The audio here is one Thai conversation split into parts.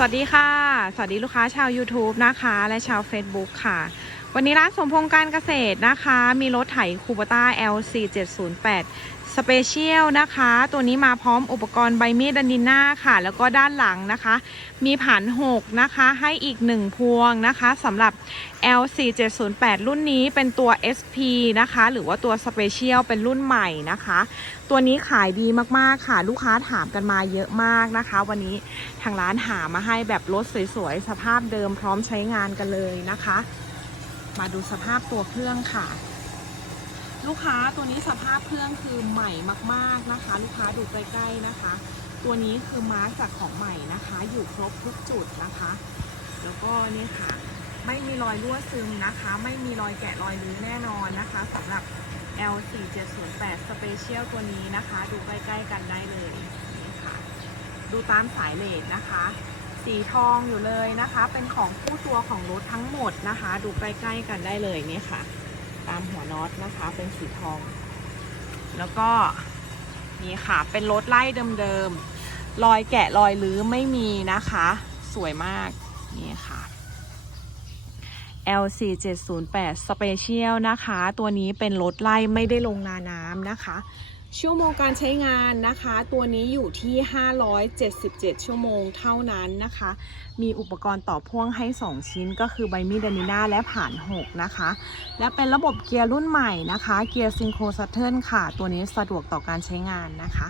สวัสดีค่ะ สวัสดีลูกค้าชาว YouTube นะคะ และชาว Facebook ค่ะ วันนี้ร้านสมพงษ์การเกษตรนะคะ มีรถไถคูปต้า LC 708 สเปเชียลนะคะ ตัวนี้มาพร้อมอุปกรณ์ใบมีดดันดิน่าค่ะ แล้วก็ด้านหลังนะคะ มีผัน6นะคะให้อีก 1 พวงนะคะสำหรับ LC 708 รุ่นนี้เป็นตัว SP นะคะ หรือว่าตัวสเปเชียลเป็นรุ่นใหม่นะคะ ตัวนี้ขายดีมากๆค่ะ ลูกค้าถามกันมาเยอะมากนะคะ วันนี้ทางร้านหามาให้แบบรถสวยๆ สภาพเดิมพร้อมใช้งานกันเลยนะคะ มาดูสภาพตัวเครื่องค่ะ ลูกค้าตัวนี้สภาพเครื่องคือใหม่มากๆนะคะ ลูกค้าดูใกล้ๆนะคะ ตัวนี้คือมาร์กจากของใหม่นะคะ อยู่ครบทุกจุดนะคะ แล้วก็นี่ค่ะ ไม่มีรอยรั่วซึมนะคะ ไม่มีรอยแกะรอยรื้อแน่นอนนะคะสำหรับ L4708 Special ตัวนี้นะคะ ดูใกล้ๆกันได้เลยนี่ค่ะ ดูตามสายเลดนะคะ สีทองอยู่เลยนะคะ เป็นของคู่ตัวของรถทั้งหมดนะคะ ดูใกล้ๆกันได้เลยนี่ค่ะ ตามหัวน็อตนะคะ เป็นสีทอง แล้วก็นี่ค่ะเป็นรถไล่เดิมๆรอยแกะรอยรื้อไม่มีนะคะ สวยมากนี่ค่ะ L4708 Special นะคะ ตัวนี้เป็นรถไล่ไม่ได้ลงนาน้ำนะคะ ชั่วโมงการใช้งานนะคะ ตัวนี้อยู่ที่ 577 ชั่วโมงเท่านั้นนะคะ มีอุปกรณ์ต่อพ่วงให้ 2 ชิ้นก็คือใบมีดดานิน่าและผ่าน 6 นะคะ และเป็นระบบเกียร์รุ่นใหม่นะคะ เกียร์ซิงโครซัตเทิลค่ะ ตัวนี้สะดวกต่อการใช้งานนะคะ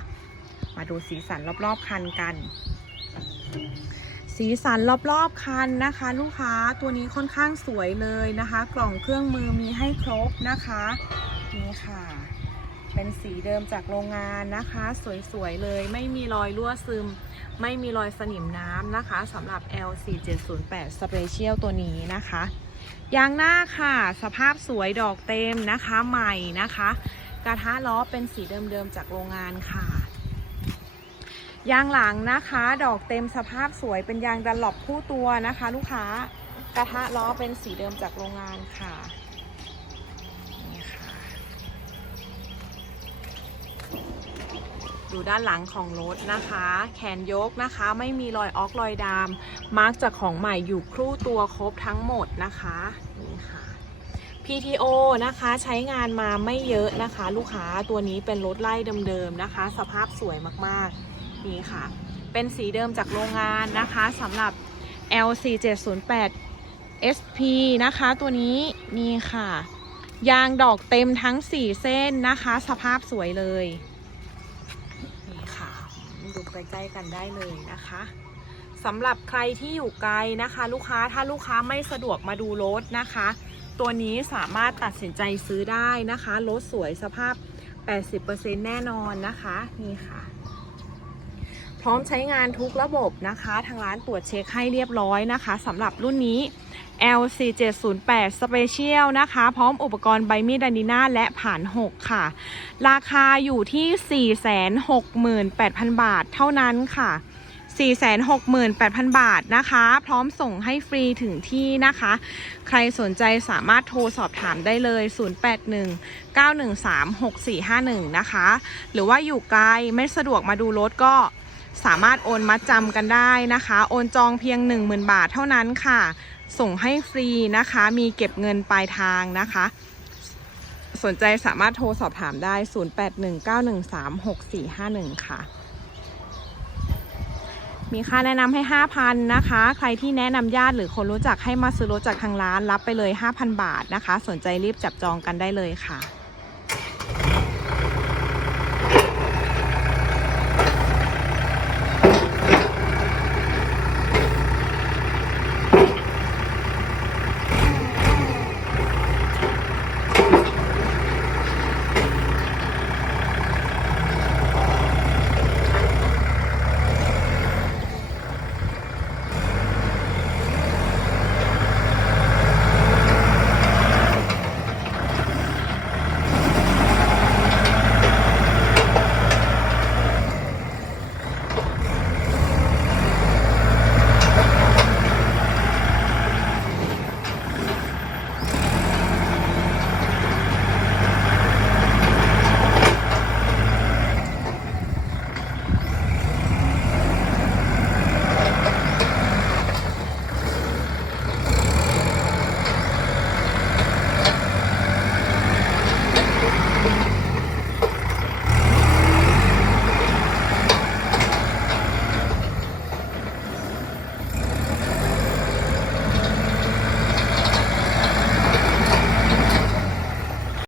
มาดูสีสันรอบๆคันกัน สีสันรอบๆคันนะคะ ลูกค้าตัวนี้ค่อนข้างสวยเลยนะคะ กล่องเครื่องมือมีให้ครบนะคะ นี่ค่ะ เป็นสีเดิมจากโรงงานนะคะ สวยๆ เลยไม่มีรอยรั่วซึม ไม่มีรอยสนิมน้ำนะคะสำหรับ L4708 Special ตัวนี้นะคะยางหน้าค่ะ สภาพสวยดอกเต็มนะคะใหม่นะคะ กระทะล้อเป็นสีเดิมๆจากโรงงานค่ะ ยางหลังนะคะ ดอกเต็มสภาพสวยเป็นยางดันหลบคู่ตัวนะคะ ลูกค้ากระทะล้อเป็นสีเดิมจากโรงงานค่ะนี่ค่ะ ดูด้านหลังของรถนะคะ แขนยกนะคะ ไม่มีรอยออกรอยดาม มาร์กจากของใหม่อยู่ครู่ตัวครบทั้งหมดนะคะนี่ค่ะ PTO นะคะใช้งานมาไม่เยอะนะคะ ลูกค้าตัวนี้เป็นรถไล่เดิมๆนะคะ สภาพสวยมากๆนี่ค่ะ เป็นสีเดิมจากโรงงานนะคะสำหรับ LC708 SP นะคะตัวนี้นี่ค่ะ ยางดอกเต็มทั้ง 4 เส้นนะคะ สภาพสวยเลย ใกล้ ๆ กันได้เลยนะคะสำหรับใครที่อยู่ไกลนะคะ ลูกค้าถ้าลูกค้าไม่สะดวกมาดูรถนะคะ ตัวนี้สามารถตัดสินใจซื้อได้นะคะรถสวยสภาพ 80%แน่นอนนะคะ นี่ค่ะ พร้อมใช้งานทุกระบบนะคะ ทางร้านตรวจเช็คให้เรียบร้อยนะคะสำหรับรุ่นนี้ LC708 Special นะคะ พร้อมอุปกรณ์ใบมีดดานิน่าและผ่าน 6 ค่ะ ราคาอยู่ที่ 468,000 บาทเท่านั้นค่ะ 468,000 บาทนะคะ พร้อมส่งให้ฟรีถึงที่นะคะ ใครสนใจสามารถโทรสอบถามได้เลย 0819136451 นะคะ หรือว่าอยู่ไกลไม่สะดวกมาดูรถก็ สามารถโอนมัดจำกันได้นะคะ โอนจองเพียง 10,000 บาทเท่านั้นค่ะ ส่งให้ฟรีนะคะ มีเก็บเงินปลายทางนะคะ สนใจสามารถโทรสอบถามได้ 0819136451 ค่ะ มีค่าแนะนำให้ 5,000 นะคะ ใครที่แนะนำญาติหรือคนรู้จักให้มาซื้อรถจากทางร้านรับไปเลย 5,000 บาทนะคะ สนใจรีบจับจองกันได้เลยค่ะ